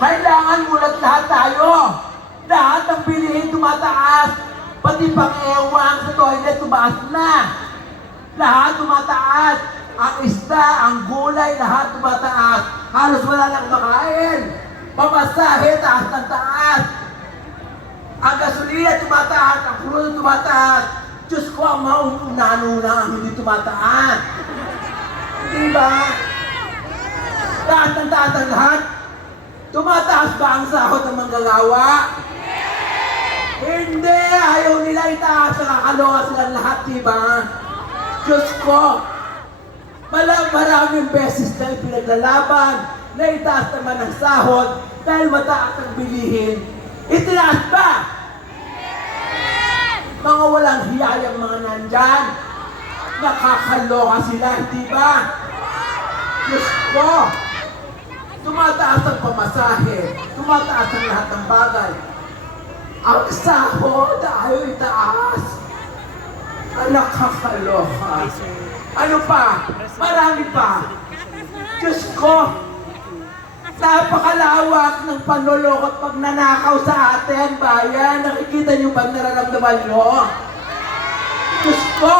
Kailangan mulat lahat tayo. Lahat ng bilihin tumataas. Pati pang ewang sa toilet tumaas na. Lahat tumataas. Ang isda, ang gulay, lahat tumataas. Halos wala nang makain. Pamasahe, taas ng taas. Ang gasolina tumataas, ang crudo tumataas. Diyos ko, ang maununano na ang hindi tumataas. Di ba? Taas ng taas ang lahat. Tumataas ba ang sahod ng manggagawa? Hindi! Ayaw nila itaas. Nakakaloka silang lahat, di ba? Diyos ko, Malang maraming beses na ipinaglalaban na itaas naman ang sahod dahil mataas ang bilihin. Itinaas ba? Mga walang hiyayang mga nandyan. Nakakaloka sila, di ba? Diyos ko, tumataas ang pamasahe, tumataas ang lahat ng bagay. Ang sahod ayaw itaas. Ang nakakaloka. Ano pa? Marami pa. Diyos ko, napakalawak ng panlolokot pag nanakaw sa atin, bayan. Nakikita niyo ba nararamdaman niyo? Diyos ko,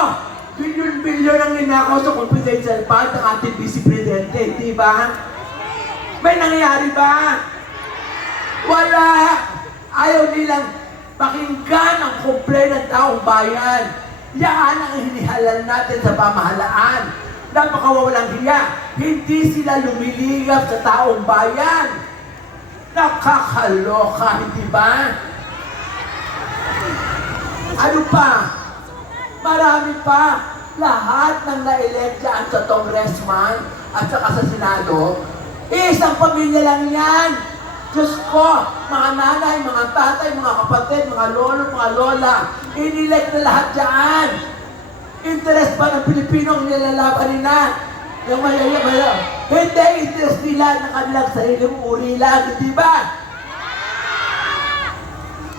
bilyon-bilyon ang ninakaw sa confidential fund ng ating vice presidente, di ba? May nangyayari ba? Wala. Ayaw nilang pakinggan ang complaint ng taong bayan. Yan ang hinihalal natin sa pamahalaan. Napakawawalang hiya. Hindi sila lumiligap sa taong bayan. Nakakaloka, hindi ba? Ano pa? Marami pa. Lahat ng na-elect dyan sa congressman at saka sa senado, isang pamilya lang yan. Diyos ko, mga nanay, mga tatay, mga kapatid, mga lolo, mga lola, inilect na lahat dyan. Interest ba ng Pilipino ang nilalaban nila? Yung malaya, malaya. Hindi, interest nila ng kanilang sariling uri lang, di ba?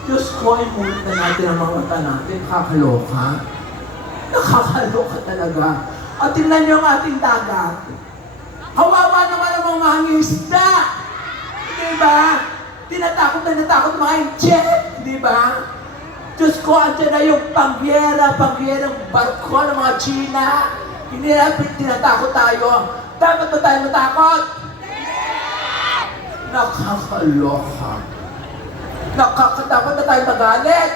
Diyos ko, imulit na natin ang mga mata natin. Kakaloka. Nakakaloka talaga. At tingnan niyo ang ating dagat. Hawawa naman ang mga mangingisda. Di ba? Tinatakot na natakot mga incheck. Di ba? Diyos ko, andyan na yung pangyera, pangyerang barko ng mga China. Hindi na tinatakot tayo. Dapat ba tayo matakot? Nakakaloka. Nakakatapat na tayo magalit.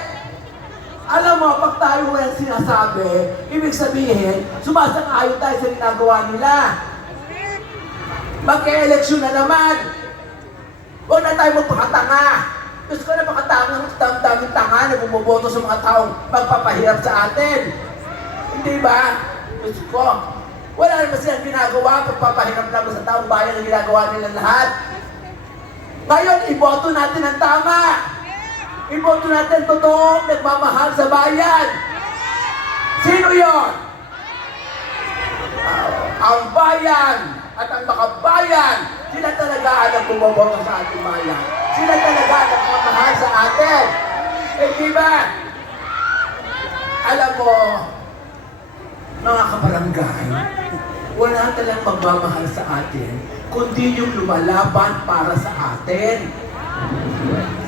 Alam mo, pag tayo walang sinasabi, ibig sabihin, sumasang-ayon tayo sa ginagawa nila. Mag-eleksyon na naman. Huwag na tayo magpakatanga. Gusto ko na makatanga ng daming tanga na bumoboto sa mga taong magpapahirap sa atin. Hindi ba? Gusto ko. Wala naman silang ginagawa, pagpapahirap naman sa taong bayan ang ginagawa nila lahat. Ngayon, iboto natin ang tama. Iboto natin totoong nagmamahal sa bayan. Sino yon? ang bayan at ang makabayan, sila talaga ang bumoboto sa ating bayan. Sila talaga ang nagmamahal sa atin. Eh, di ba? Alam mo, mga kabarangay, wala talang magmamahal sa atin, kundi yung lumalaban para sa atin.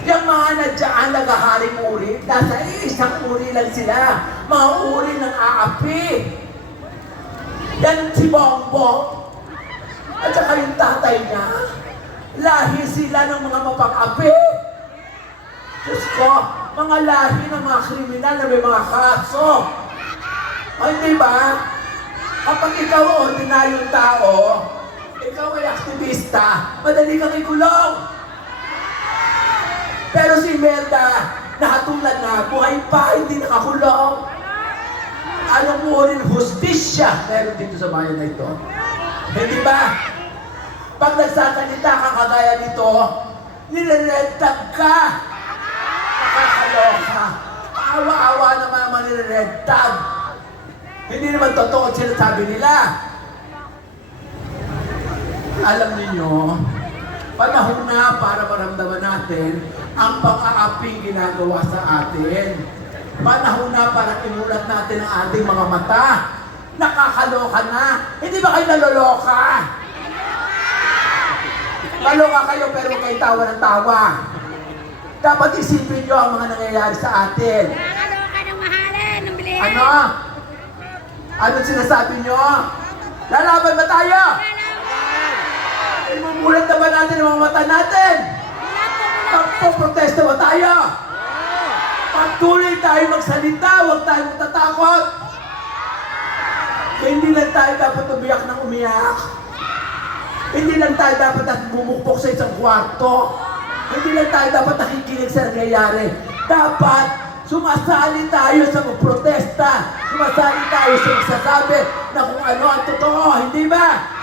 Yung mga nadyaan naghaharing uri, nasa isang uri lang sila. Mga uri ng aapi. Yan si Bongbong. At saka yung tatay niya. Lahi sila ng mga mapang-api. Diyos ko, mga lahi ng mga kriminal na may mga kaso. Ay, di ba? Kapag ikaw ordinaryong tao, ikaw ay aktivista, madali kang ikulong. Pero si Melda, nakatulad na, buhay pa, hindi nakakulong. Ano mo rin hustisya meron dito sa bayan na ito? Hindi ba? Pag nagsasalita ka kagaya nito, nireredtag ka. Nakakaloka. Awa-awa naman ang manireredtag. Hindi naman totoo ang sinasabi nila. Alam niyo, panahon na para maramdaman natin ang pang-aaping ginagawa sa atin. Panahon na para imulat natin ang ating mga mata. Nakakaloka na. Hindi ba kayo naloloka? Maloka kayo pero kayong tawa ng tawa. Dapat isipin nyo ang mga nangyayari sa atin. Nakakaloka ng mahalin, ng bilihan. Ano? Ano sinasabi nyo? Lalaban ba tayo? Imumulat na ba natin ang mga mata natin? Magpo-protesta ba tayo? Patuloy tayo magsalita, huwag tayo matatakot. Hindi lang tayo dapat umiyak ng umiyak. Hindi lang tayo dapat at bumukpok sa isang kwarto. Hindi lang tayo dapat nakikinig sa nangyayari. Dapat sumasali tayo sa protesta. Sumasali tayo sa magsasabi na kung ano ang totoo. Hindi ba?